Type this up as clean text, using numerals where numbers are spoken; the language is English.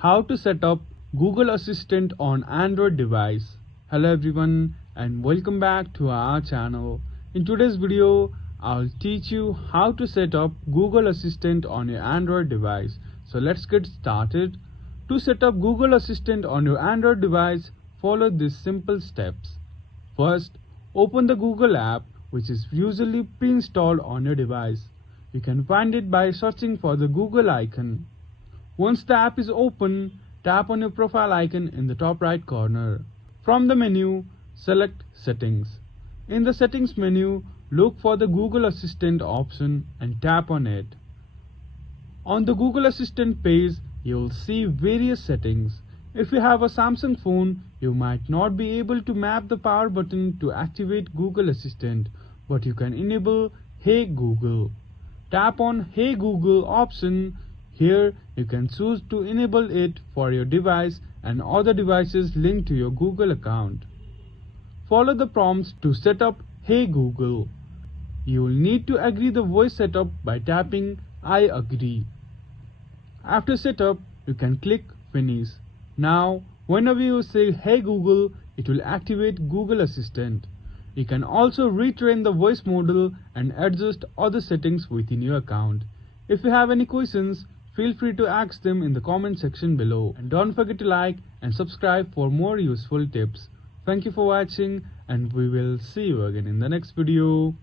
How to set up Google Assistant on Android device. Hello everyone and welcome back to our channel. In today's video, I'll teach you how to set up Google Assistant on your Android device. So let's get started. To set up Google Assistant on your Android device, follow these simple steps. First, open the Google app, which is usually pre-installed on your device. You can find it by searching for the Google icon. Once the app is open, tap on your profile icon in the top right corner. From the menu, select Settings. In the Settings menu, look for the Google Assistant option and tap on it. On the Google Assistant page, you will see various settings. If you have a Samsung phone, you might not be able to map the power button to activate Google Assistant, but you can enable Hey Google. Tap on Hey Google option. Here you can choose to enable it for your device and other devices linked to your Google account. Follow the prompts to set up Hey Google. You will need to agree the voice setup by tapping I agree. After setup, you can click Finish. Now, whenever you say Hey Google, it will activate Google Assistant. You can also retrain the voice model and adjust other settings within your account. If you have any questions, feel free to ask them in the comment section below. And don't forget to like and subscribe for more useful tips. Thank you for watching and we will see you again in the next video.